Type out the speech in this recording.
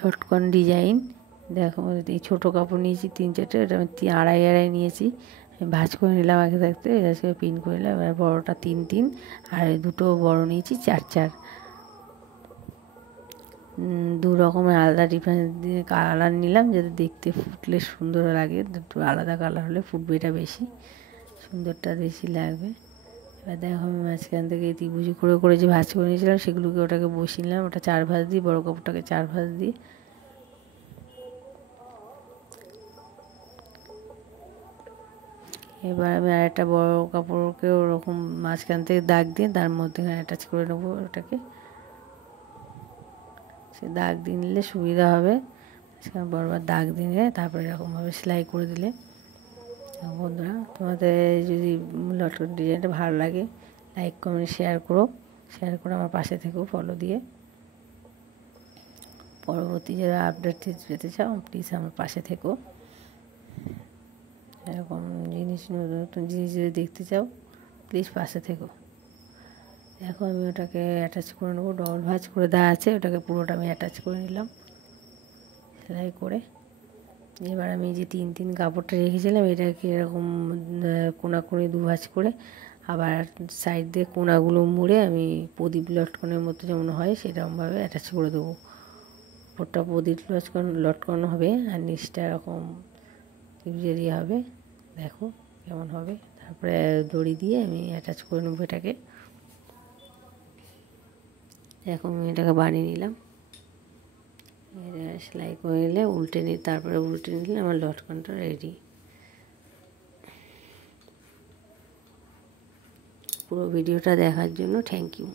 লটকন ডিজাইন। দেখো এই ছোটো কাপড় নিয়েছি 3-4টে, এটা আমি 2.5 নিয়েছি। ভাঁজ করে নিলাম আগে থাকতে, আজকে পিন করে নিলাম। এবার বড়োটা 3 আর দুটো বড় নিয়েছি 4। দু রকমের আলাদা ডিফারেন্স দিয়ে কালার নিলাম, যাতে দেখতে ফুটলে সুন্দর লাগে। একটু আলাদা কালার হলে ফুটবে এটা বেশি, সুন্দরটা বেশি লাগবে। এবার দেখো আমি মাঝখান থেকে ত্রিভুজি করে করে যে ভাঁজ করে নিয়েছিলাম সেগুলোকে ওটাকে বসিয়ে নিলাম। ওটা 4 ভাঁজ দিয়ে, বড়ো কাপড়টাকে 4 ভাঁজ দিয়ে। এবার আমি আরেকটা বড় কাপড়কে ওরকম মাঝখান থেকে দাগ দিয়ে তার মধ্যে অ্যাটাচ করে নেবো ওটাকে। সে দাগ দিয়ে নিলে সুবিধা হবে, বরাবর দাগ দিয়ে তারপরে এরকমভাবে সেলাই করে দিলে। বন্ধুরা, তোমাদের যদি লটকন ডিজাইনটা ভালো লাগে লাইক কমেন্ট শেয়ার করো, আমার পাশে থেকেও ফলো দিয়ে। পরবর্তী যারা আপডেট পেতে চাও প্লিজ আমার পাশে থেকো। এরকম জিনিস, নতুন জিনিস যদি দেখতে চাও প্লিজ পাশে থেকো। দেখো আমি ওটাকে অ্যাটাচ করে নেবো, ডবল ভাঁজ করে দেওয়া আছে, ওটাকে পুরোটা আমি অ্যাটাচ করে নিলাম সেলাই করে। এবার আমি যে 3 কাপড়টা রেখেছিলাম এটাকে এরকম কোনাকুনি 2 ভাঁজ করে আবার সাইড দিয়ে কোনাগুলো মুড়ে আমি প্রদীপ লটকনের মতো যেমন হয় সেরকমভাবে অ্যাটাচ করে দেবো। ওপরটা প্রদীপ লটকন হবে আর নিচটা এরকম দিয়ে হবে। দেখো কেমন হবে। তারপরে দড়ি দিয়ে আমি অ্যাটাচ করে নেবো এটাকে। দেখো আমি এটাকে বানিয়ে নিলাম। সেলাই করে নিলে তারপরে উল্টে নিলে আমার লটকনটা রেডি। পুরো ভিডিওটা দেখার জন্য থ্যাংক ইউ।